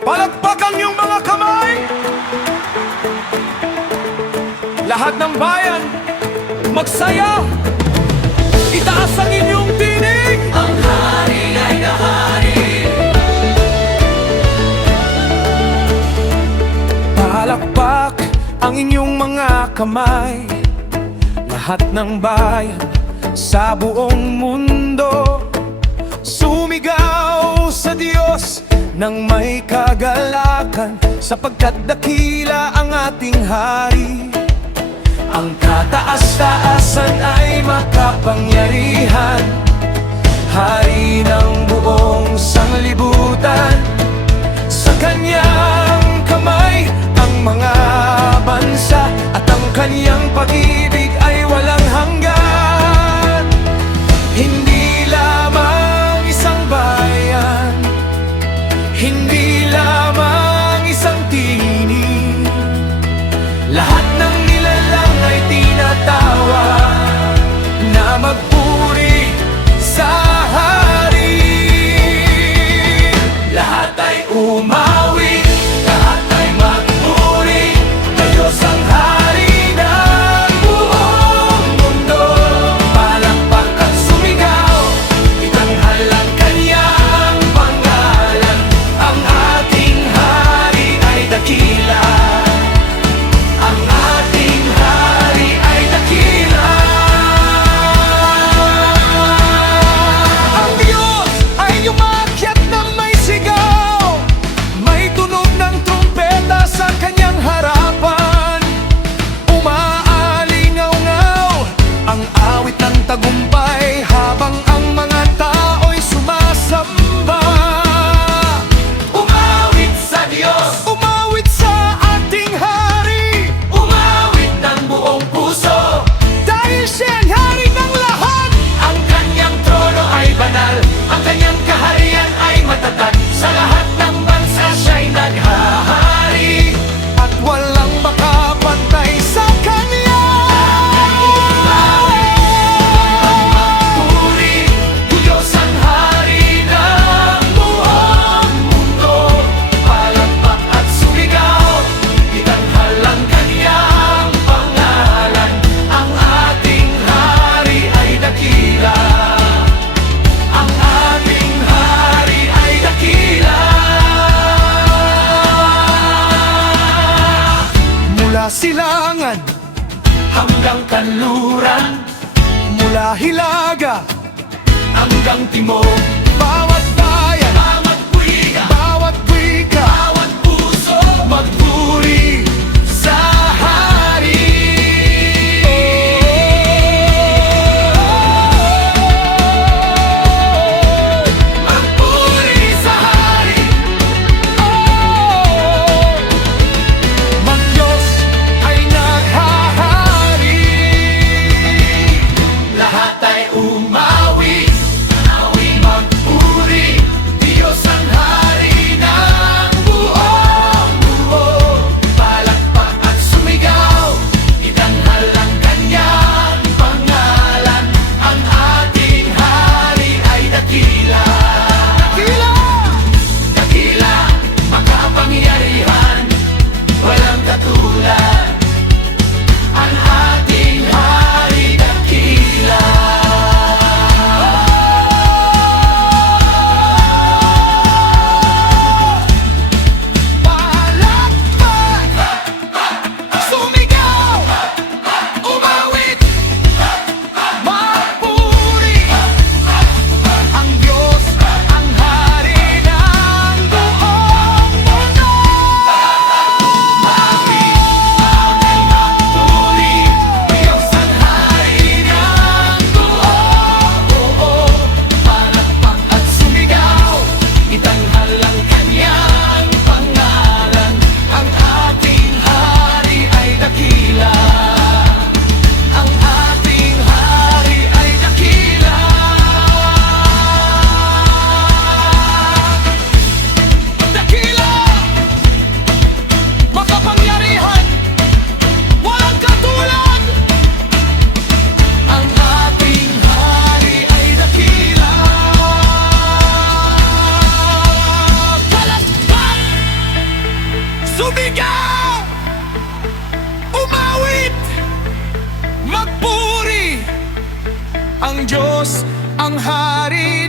Palakpak ang iyong mga kamay. Lahat ng bayan, magsaya. Itaas ang inyong tinig. Ang hari ay nahari. Palakpak ang inyong mga kamay. Lahat ng bayan sa buong mundo, sumigaw sa Diyos nang may kagalakan, sapagkat dakila ang ating hari. Ang kataas-taasan ay makapangyarihan, hari ng buong sanglibutan. Sa kanyang kamay ang mga bansa, at ang kanyang pag-ibig ay walang hanggan. Hindi lamang isang bayan, hindi lamang isang tinig, lahat ng nilalang ay tinatawag na magpuri sa hari. Lahat ay umawi, lahat ay magpuri kay Diyos ang hari ng buong mundo. Palakpak at sumigaw, itanghal ang kanyang pangalan. Ang ating hari ay dakila, ang ating hari ay dakila. Ang Diyos ay umakyat na may sigaw, may tunog ng trumpeta sa kanyang harapan. Umaalingaw-ngaw ang awit ng tagumpay, habang ang mga tao'y sumasamba. Umawit sa Diyos, umawit sa ating hari, umawit ng buong puso, dahil siya'y hari ng lahat. Ang kanyang trono ay banal, ang kanyang kaharian ay matatag. Sa lahat ng bansa siya'y naghahari, at walang makapantay sa kanya. Magpuri, Diyos ang hari ng buong mundo. Palakpak at sumigaw, itanghal ang kanyang pangalan. Ang ating hari ay dakila, ang ating hari ay dakila. Mula silangan hanggang kanluran, mula hilaga hanggang timog, bawat bayan, bawat wika, bawat puso, magpuri sa hari. Magpuri sa hari. Mag-Diyos ay naghahari. Lahat ay umawi, magpuri Diyos, ang hari